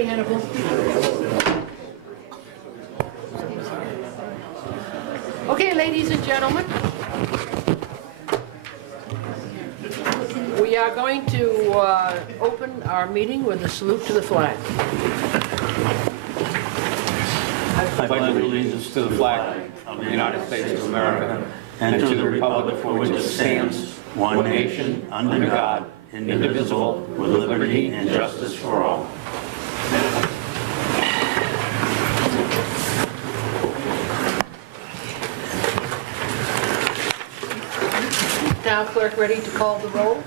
Okay, Hannibal. Okay, ladies and gentlemen, we are going to open our meeting with a salute to the flag. I pledge allegiance to the flag of the United States of America and to the republic for which it stands, one nation, under God, indivisible, with liberty and justice for all. Town clerk ready to call the roll?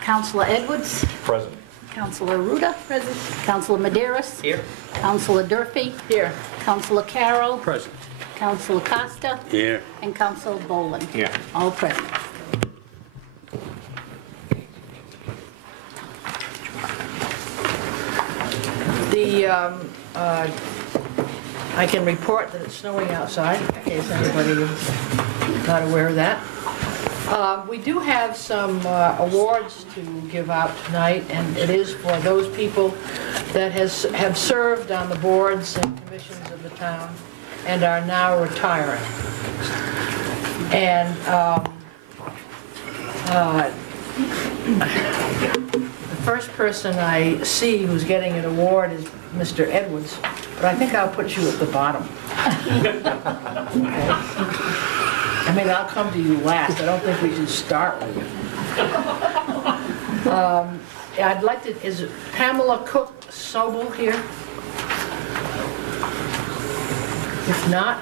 Councilor Edwards. Present. Councilor Ruda. Present. Councilor Medeiros. Here. Councilor Durfee. Here. Councilor Carroll. Present. Councilor Costa. Here. And Councilor Boland. Here. All present. I can report that it's snowing outside, in case anybody is not aware of that. We do have some awards to give out tonight, and it is for those people that have served on the boards and commissions of the town and are now retiring. And the first person I see who's getting an award is Mr. Edwards, but I think I'll put you at the bottom. Okay. I mean, I'll come to you last. I don't think we should start with you. I'd like to, is Pamela Cook Sobel here? If not,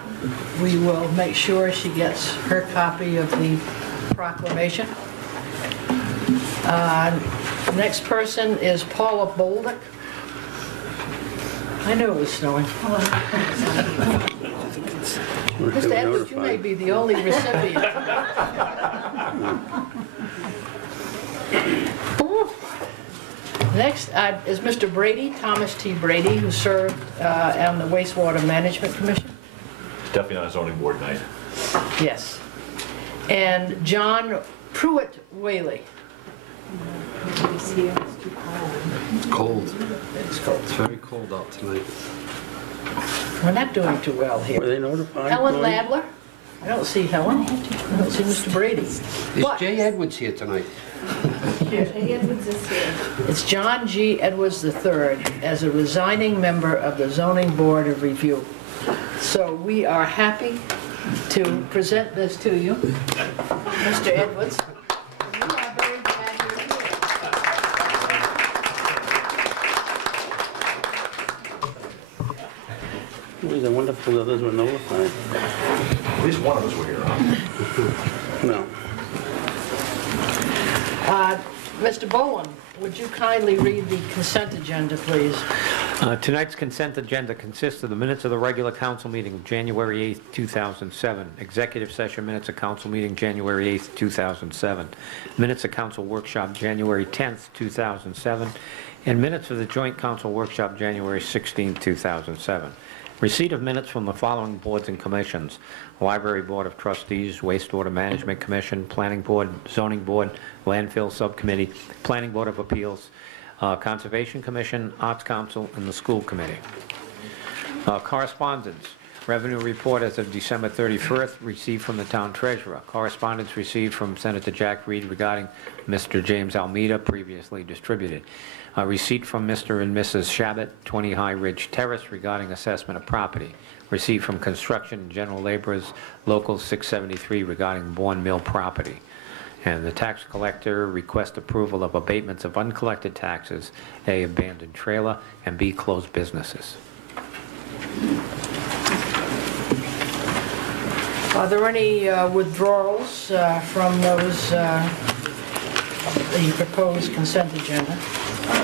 we will make sure she gets her copy of the proclamation. Next person is Paula Bolduc. I knew it was snowing. Mr. Edwards, you may be the only recipient. Next is Mr. Brady, Thomas T. Brady, who served on the Wastewater Management Commission. Definitely on a zoning board night. Yes. And John Pruitt Whaley. It's cold. It's cold. It's very cold out tonight. We're not doing too well Were here. they notified? Helen Ladler? I don't see Helen. I don't see Mr. Brady. Is But Jay Edwards here tonight? Jay Edwards is here. it's John G. Edwards III as a resigning member of the Zoning Board of Review. So we are happy to present this to you, Mr. Edwards. We are very glad you're here. It was wonderful that others were notified. At least one of us were here, huh? No. Mr. Bowen, would you kindly read the consent agenda, please? Tonight's consent agenda consists of the minutes of the regular council meeting of January 8th, 2007, executive session minutes of council meeting January 8th, 2007, minutes of council workshop January 10th, 2007, and minutes of the joint council workshop January 16th, 2007. Receipt of minutes from the following boards and commissions: Library Board of Trustees, Wastewater Management Commission, Planning Board, Zoning Board, Landfill Subcommittee, Planning Board of Appeals, Conservation Commission, Arts Council, and the School Committee. Correspondence. Revenue report as of December 31st received from the Town Treasurer. Correspondence received from Senator Jack Reed regarding Mr. James Almeida, previously distributed. A receipt from Mr. and Mrs. Shabbat, 20 High Ridge Terrace, regarding assessment of property. Received from Construction and General Laborers, Local 673, regarding Bourne Mill property. And the tax collector requests approval of abatements of uncollected taxes, A, abandoned trailer, and B, closed businesses. Are there any withdrawals from those, the proposed consent agenda?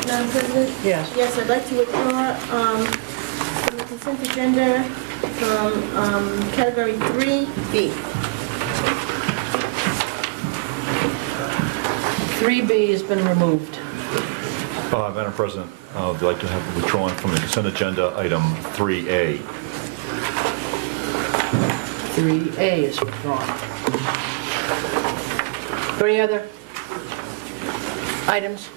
Madam President? Yes. Yes, I'd like to withdraw from the consent agenda from category 3B. 3B has been removed. Madam President, I'd like to have withdrawn from the consent agenda item 3A. 3A is withdrawn. Are there any other items?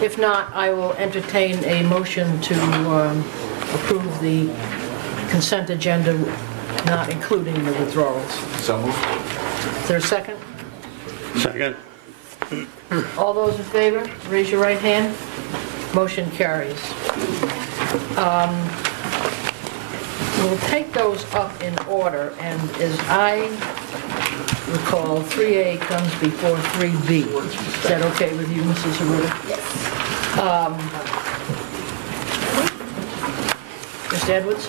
If not, I will entertain a motion to approve the consent agenda, not including the withdrawals. So moved. Is there a second? Second. All those in favor, raise your right hand. Motion carries. We'll take those up in order, and as I recall, 3A comes before 3B. Is that okay with you, Mrs. Arruda? Yes. Mr. Edwards?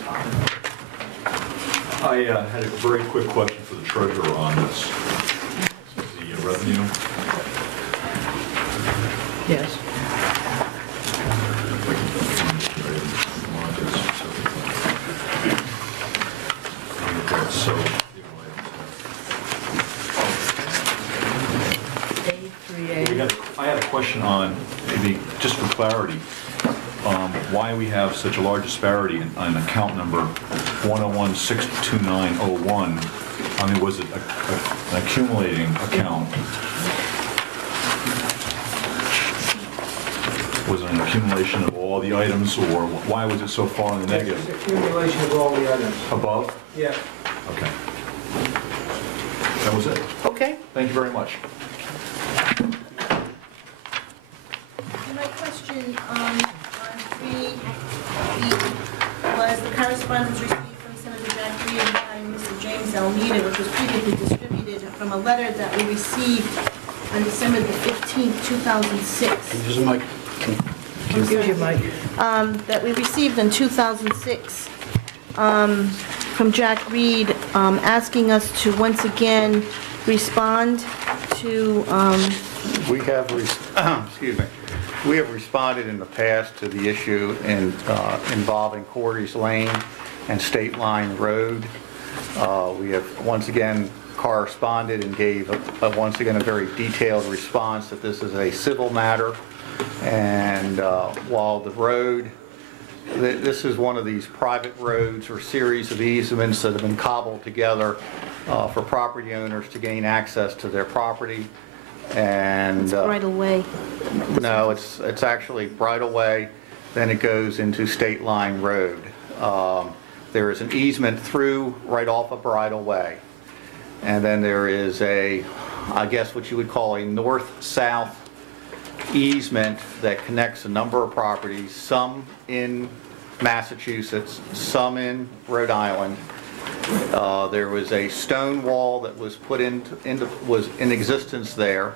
I had a very quick question for the treasurer on this. The revenue. Yes. So, A3A. I had a question on, maybe just for clarity, why we have such a large disparity on account number 101-62901. I mean, was it an accumulating account? Was it an accumulation of all the items, or why was it so far in the negative? It's accumulation of all the items. Above? Yeah. Okay. That was it. Okay. Thank you very much. My question on 3B was the correspondence received from Senator Jack Reed and Mr. James Almeida, which was previously distributed from a letter that we received on December the 15th, 2006. Use the mic. Use your mic. That we received in 2006 from Jack Reed, asking us to once again respond to, We have, excuse me, we have responded in the past to the issue involving Corey's Lane and State Line Road. We have once again corresponded and gave once again a very detailed response that this is a civil matter, and while the road, this is one of these private roads or series of easements that have been cobbled together for property owners to gain access to their property. And right away. no, it's actually right away, then it goes into State Line Road. There is an easement through right off of Bridle Way. And then there is a, I guess what you would call a north-south easement that connects a number of properties, some in Massachusetts, some in Rhode Island. There was a stone wall that was put was in existence there,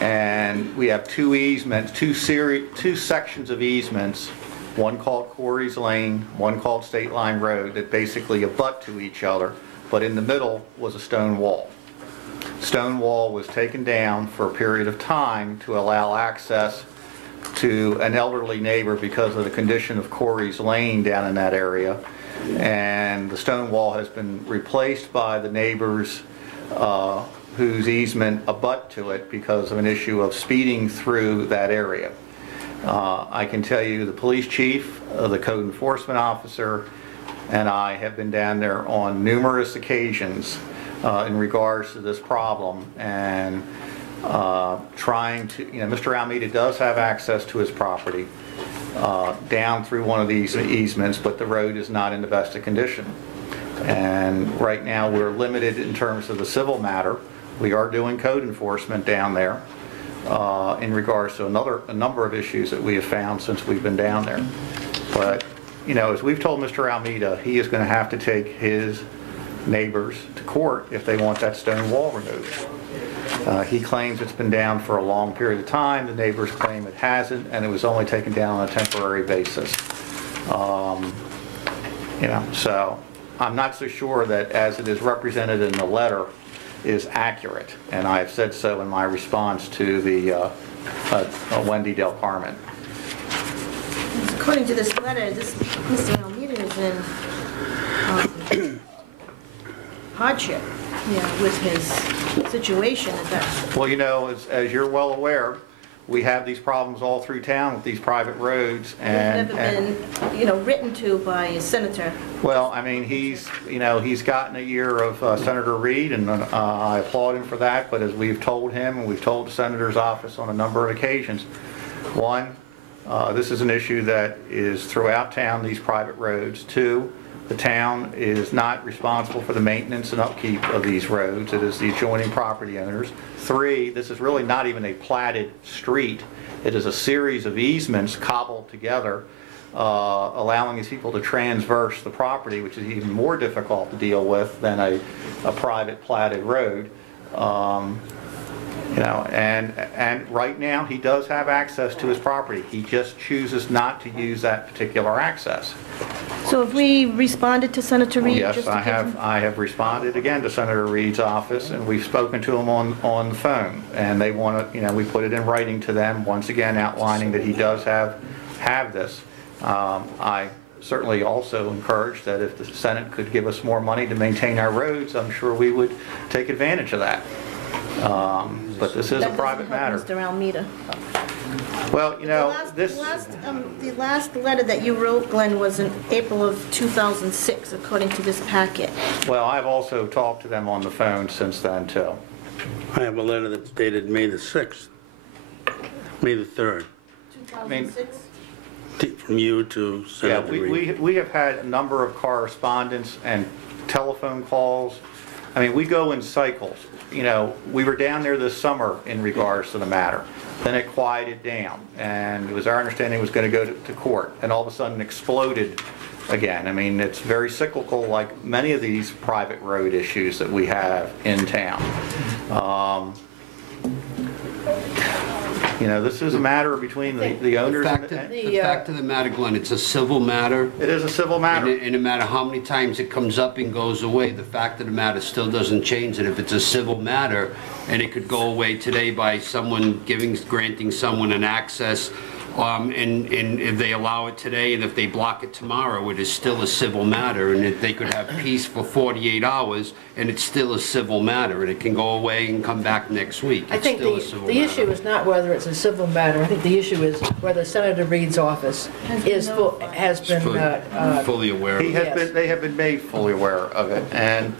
and we have two easements, two sections of easements, one called Corey's Lane, one called State Line Road, that basically abut to each other, but in the middle was a stone wall. Stone wall was taken down for a period of time to allow access to an elderly neighbor because of the condition of Corey's Lane down in that area. And the stone wall has been replaced by the neighbors whose easement abut to it because of an issue of speeding through that area. I can tell you the police chief, the code enforcement officer, and I have been down there on numerous occasions in regards to this problem, and trying to, Mr. Almeida does have access to his property down through one of these easements, but the road is not in the best of condition. And right now we're limited in terms of the civil matter. We are doing code enforcement down there in regards to a number of issues that we have found since we've been down there. But, as we've told Mr. Almeida, he is going to have to take his neighbors to court if they want that stone wall removed. He claims it's been down for a long period of time. The neighbors claim it hasn't, and it was only taken down on a temporary basis. So I'm not so sure that as it is represented in the letter is accurate, and I have said so in my response to the Wendy Del Carmen. According to this letter, this Mr. Almeida is in hardship, with his situation at that. Well, as you're well aware, we have these problems all through town with these private roads, and They've never been, written to by a senator. well, I mean, he's gotten a year of Senator Reed, and I applaud him for that. But as we've told him, and we've told the senator's office on a number of occasions, One, this is an issue that is throughout town, these private roads. Two, the town is not responsible for the maintenance and upkeep of these roads. It is the adjoining property owners. Three, this is really not even a platted street. It is a series of easements cobbled together, allowing these people to transverse the property, which is even more difficult to deal with than a private platted road. You know, and right now, he does have access to his property. He just chooses not to use that particular access. So have we responded to Senator Reid? Yes, just to give him- I have responded again to Senator Reid's office, and we've spoken to him on the phone. And they want to, you know, we put it in writing to them, once again outlining that he does have this. I certainly also encourage that if the Senate could give us more money to maintain our roads, I'm sure we would take advantage of that. But this is a private matter. Mr. Almeida. Well, you know, The last letter that you wrote, Glenn, was in April of 2006, according to this packet. well, I've also talked to them on the phone since then, too. I have a letter that's dated May the 6th, May the 3rd, 2006? from you to Yeah, Senator Reid. we have had a number of correspondence and telephone calls. I mean, we go in cycles. You know, we were down there this summer in regards to the matter. Then it quieted down, and it was our understanding it was going to go to court, and all of a sudden exploded again. I mean, it's very cyclical, like many of these private road issues that we have in town. You know, this is a matter between the owners and The fact of the matter, Glenn, it's a civil matter. it is a civil matter. And no matter how many times it comes up and goes away, the fact of the matter still doesn't change. And if it's a civil matter, and it could go away today by someone granting someone an access, and if they allow it today, and if they block it tomorrow, it is still a civil matter. And if they could have peace for 48 hours, and it's still a civil matter, and it can go away and come back next week. I It's think still a civil the matter. issue is not whether it's a civil matter. I think the issue is whether Senator Reid's office has been Fully aware of He it. has Yes. been, they have been made fully aware of it, and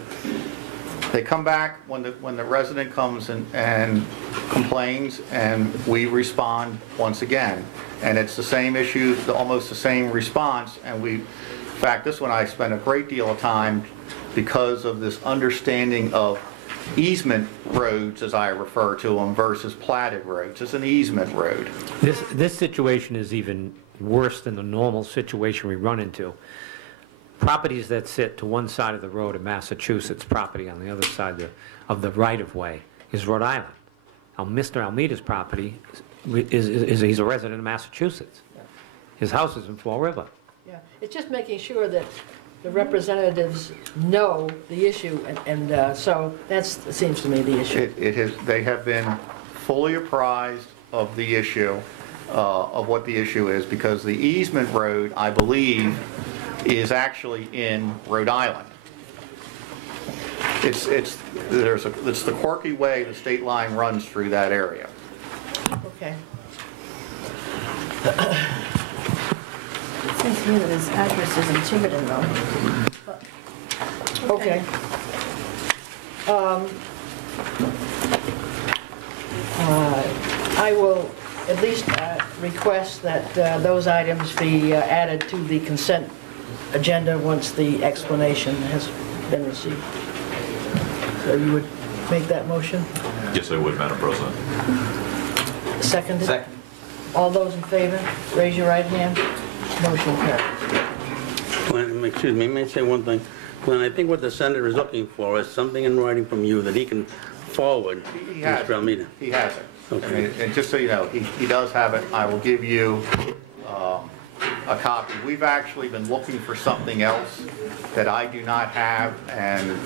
they come back when the resident comes and complains, and we respond once again. And it's the same issue, almost the same response, and in fact, this one I spent a great deal of time because of this understanding of easement roads, as I refer to them, versus platted roads. It's an easement road. This situation is even worse than the normal situation we run into. Properties that sit to one side of the road in Massachusetts, property on the other side of the right-of-way is Rhode Island. Now, Mr. Almeida's property he's a resident of Massachusetts. His house is in Fall River. Yeah, it's just making sure that the representatives know the issue, and so that seems to me the issue. They have been fully apprised of the issue, of what the issue is, because the easement road, I believe, is actually in Rhode Island. It's the quirky way the state line runs through that area. Okay. It seems to me that his address is in Tiverton, though. But- Okay. I will at least request that those items be added to the consent agenda once the explanation has been received. So you would make that motion? Yes, I would, Madam President. Seconded? Second. All those in favor, raise your right hand. Motion carries. Glenn, excuse me, may I say one thing? Glenn, I think what the senator is looking for is something in writing from you that he can forward to He has Mr. Almeida. He has it. I Okay. mean, and just so you know, he does have it. I will give you a copy. We've actually been looking for something else that I do not have, and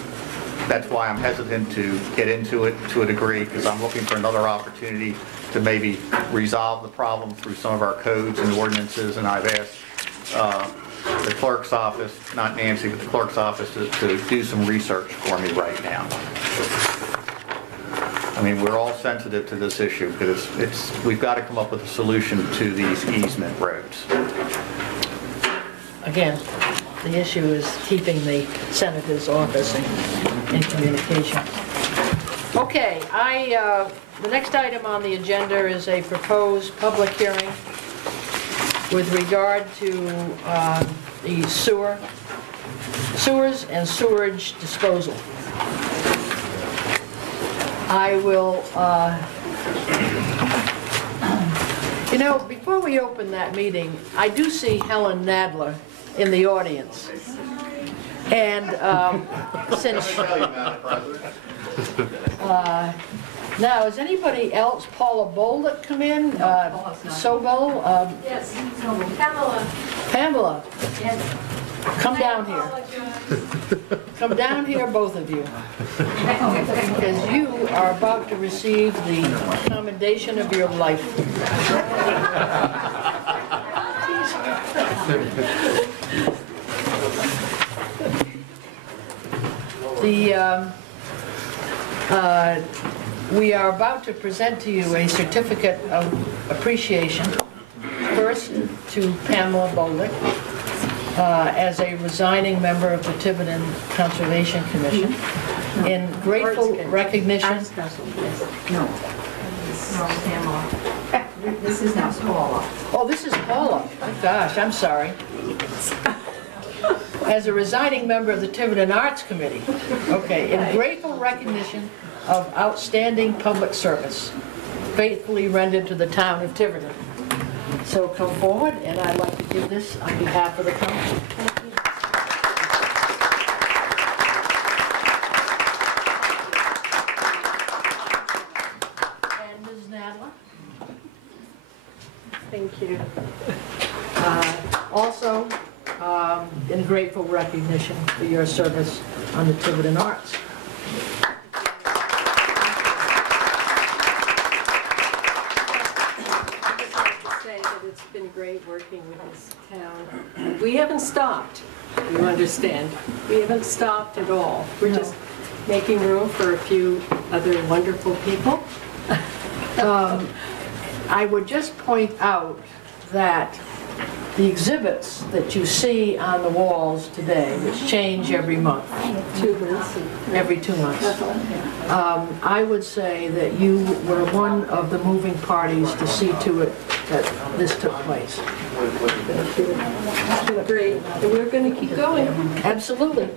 that's why I'm hesitant to get into it to a degree, because I'm looking for another opportunity to maybe resolve the problem through some of our codes and ordinances, and I've asked the clerk's office, not Nancy, but the clerk's office to do some research for me right now. I mean, we're all sensitive to this issue, because we've got to come up with a solution to these easement roads. Again, the issue is keeping the senator's office in communication. Okay, the next item on the agenda is a proposed public hearing with regard to the sewers and sewerage disposal. I will, before we open that meeting, I do see Helen Nadler in the audience. And since... Now, has anybody else, Paula Bolduc, come in? Sobel? Yes, Pamela. Pamela, Yes. come down here. Come down here, both of you. Because you are about to receive the commendation of your life. We are about to present to you a certificate of appreciation, first to Pamela Bolduc, as a resigning member of the Tiverton Conservation Commission, in grateful recognition. No, Pamela. This is now Paula. Oh, this is Paula. Oh, gosh, I'm sorry. As a resigning member of the Tiverton Arts Committee. Okay, in grateful recognition of outstanding public service faithfully rendered to the town of Tiverton. So come forward, and I'd like to give this on behalf of the council. And Ms. Nadler. Thank you. Also, in grateful recognition for your service on the Tiverton Arts. Say that it's been great working with this town. We haven't stopped, you understand. We haven't stopped at all. We're just making room for a few other wonderful people. I would just point out that the exhibits that you see on the walls today, which change every month, 2 months. every 2 months, I would say that you were one of the moving parties to see to it that this took place. Great, and we're going to keep going. Absolutely.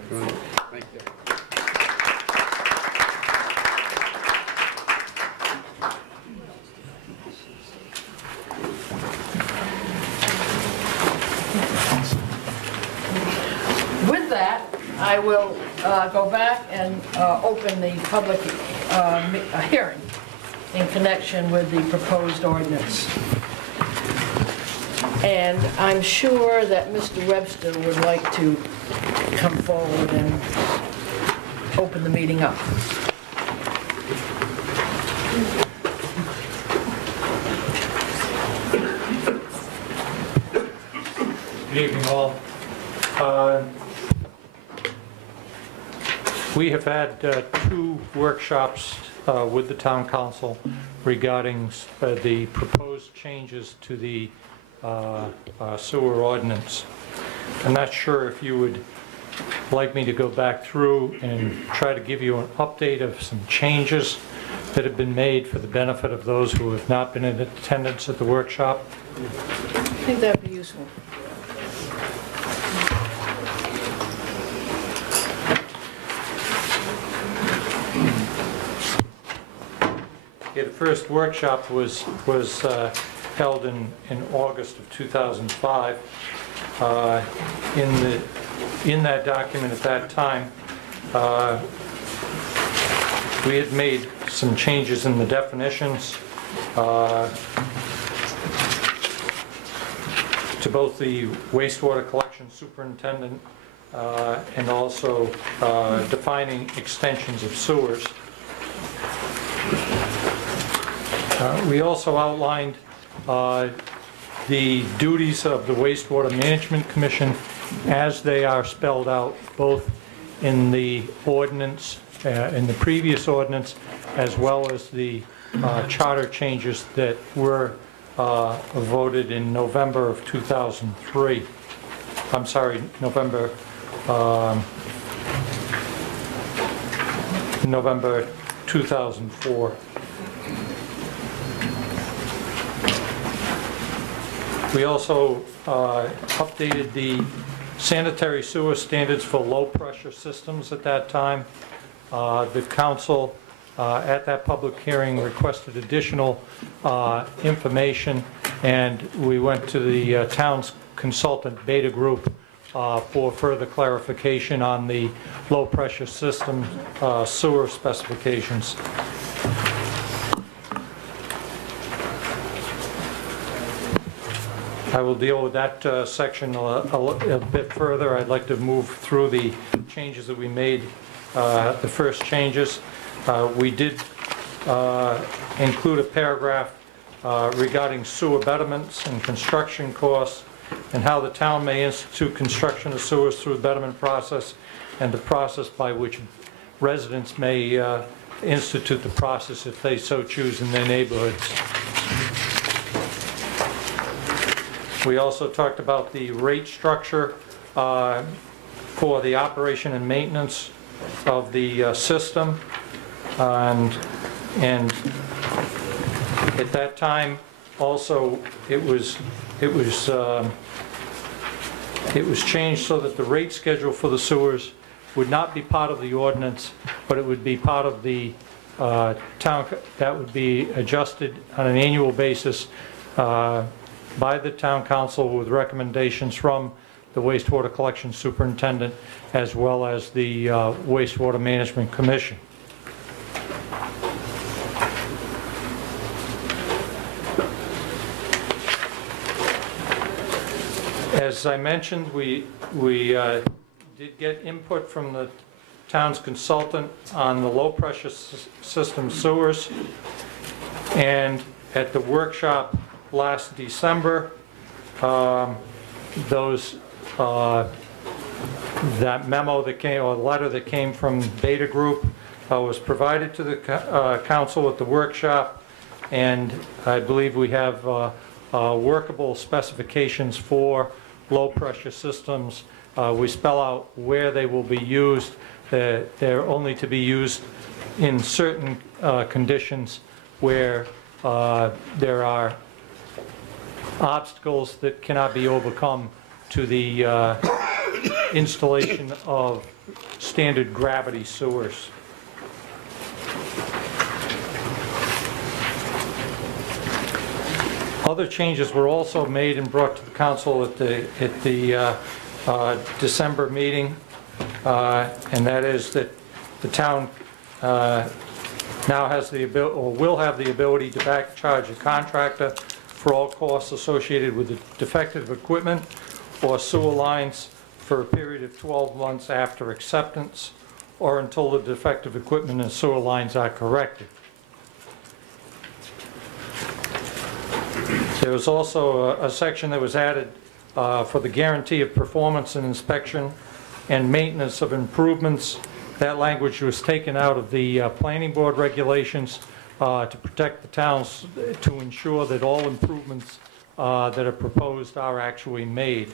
With that, I will go back and open the public hearing in connection with the proposed ordinance. And I'm sure that Mr. Webster would like to come forward and open the meeting up. Good evening, all. We have had 2 workshops with the town council regarding the proposed changes to the sewer ordinance. I'm not sure if you would like me to go back through and try to give you an update of some changes that have been made for the benefit of those who have not been in attendance at the workshop. I think that would be useful. Yeah, the first workshop was held in August of 2005. In that document at that time, we had made some changes in the definitions to both the wastewater collection superintendent and also defining extensions of sewers. We also outlined the duties of the Wastewater Management Commission as they are spelled out both in the ordinance, in the previous ordinance, as well as the charter changes that were voted in November of 2003. I'm sorry, November 2004. We also updated the sanitary sewer standards for low-pressure systems at that time. The council, at that public hearing, requested additional information, and we went to the town's consultant Beta Group for further clarification on the low-pressure system sewer specifications. I will deal with that section a bit further. I'd like to move through the changes that we made, the first changes. We did include a paragraph regarding sewer betterments and construction costs, and how the town may institute construction of sewers through the betterment process, and the process by which residents may institute the process if they so choose in their neighborhoods. We also talked about the rate structure for the operation and maintenance of the system, and at that time also it was changed so that the rate schedule for the sewers would not be part of the ordinance, but it would be part of the town, that would be adjusted on an annual basis by the town council with recommendations from the wastewater collection superintendent as well as the wastewater management commission. As I mentioned, we did get input from the town's consultant on the low-pressure system sewers, and at the workshop last December, that memo that came, or letter that came from Beta Group was provided to the council at the workshop, and I believe we have workable specifications for low-pressure systems. We spell out where they will be used. They're only to be used in certain conditions where there are obstacles that cannot be overcome to the installation of standard gravity sewers. Other changes were also made and brought to the council at the December meeting, and that is that the town now has the ability, or will have the ability, to back charge a contractor for all costs associated with the defective equipment or sewer lines for a period of 12 months after acceptance, or until the defective equipment and sewer lines are corrected. There was also a section that was added for the guarantee of performance and inspection and maintenance of improvements. That language was taken out of the planning board regulations to protect the towns, to ensure that all improvements that are proposed are actually made.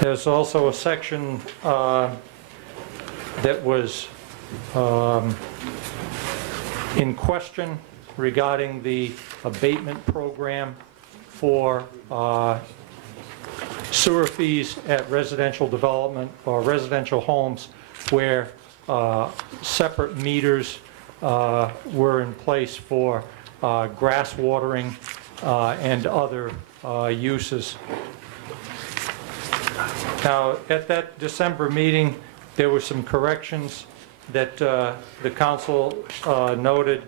There's also a section that was in question regarding the abatement program for sewer fees at residential development or residential homes where separate meters were in place for grass watering and other uses. Now, at that December meeting, there were some corrections that the council noted,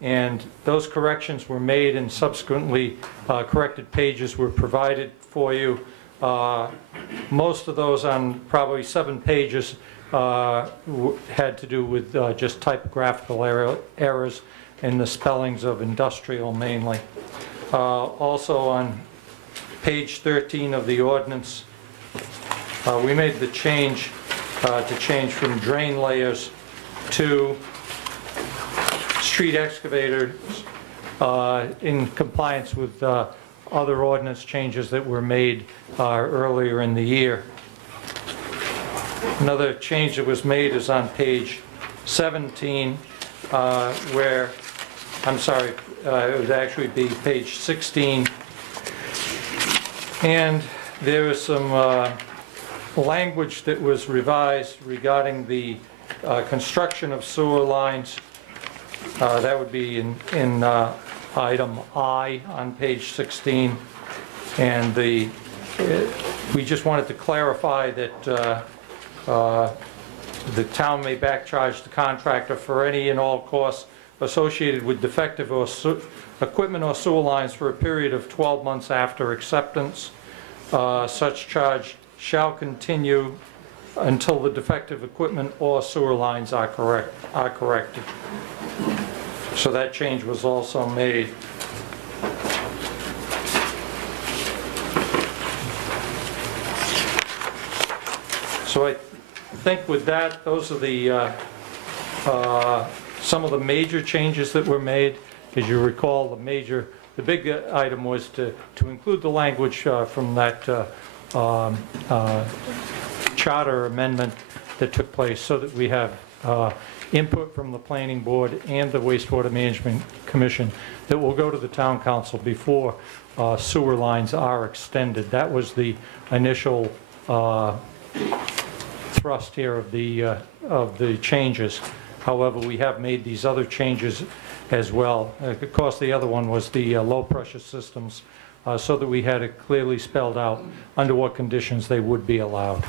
and those corrections were made, and subsequently corrected pages were provided for you. Most of those, on probably 7 pages, had to do with just typographical errors in the spellings of industrial mainly. Also on page 13 of the ordinance, we made the change to change from drain layers to street excavators in compliance with other ordinance changes that were made earlier in the year. Another change that was made is on page 17, where, I'm sorry, it would actually be page 16. And there is some language that was revised regarding the construction of sewer lines. That would be in item I on page 16. And we just wanted to clarify that the town may backcharge the contractor for any and all costs associated with defective equipment or sewer lines for a period of 12 months after acceptance. Such charge shall continue until the defective equipment or sewer lines are corrected. So that change was also made. So I think with that, those are the some of the major changes that were made. As you recall, the big item was to include the language from that charter amendment that took place, so that we have input from the planning board and the wastewater management commission that will go to the town council before sewer lines are extended. That was the initial thrust here of the changes. However, we have made these other changes as well. Of course, the other one was the low pressure systems, so that we had it clearly spelled out under what conditions they would be allowed.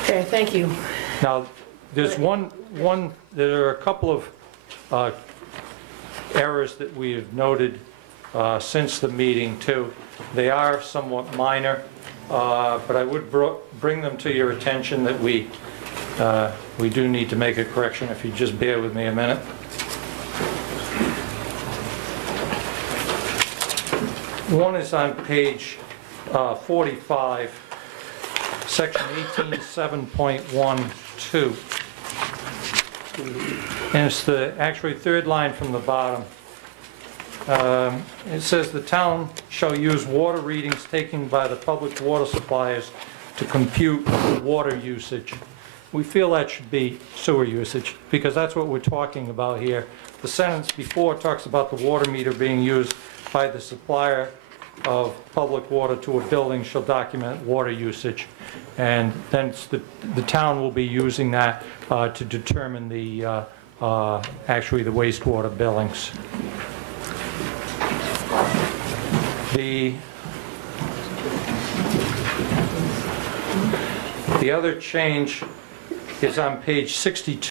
Okay, thank you. Now, there's there are a couple of errors that we have noted since the meeting too. They are somewhat minor, but I would bring them to your attention that we do need to make a correction, if you just bear with me a minute. One is on page 45, section 18.7.12. And it's the actually third line from the bottom. It says the town shall use water readings taken by the public water suppliers to compute water usage. We feel that should be sewer usage, because that's what we're talking about here. The sentence before talks about the water meter being used by the supplier of public water to a building shall document water usage. And then the town will be using that to determine the actually the wastewater billings. The other change is on page 62.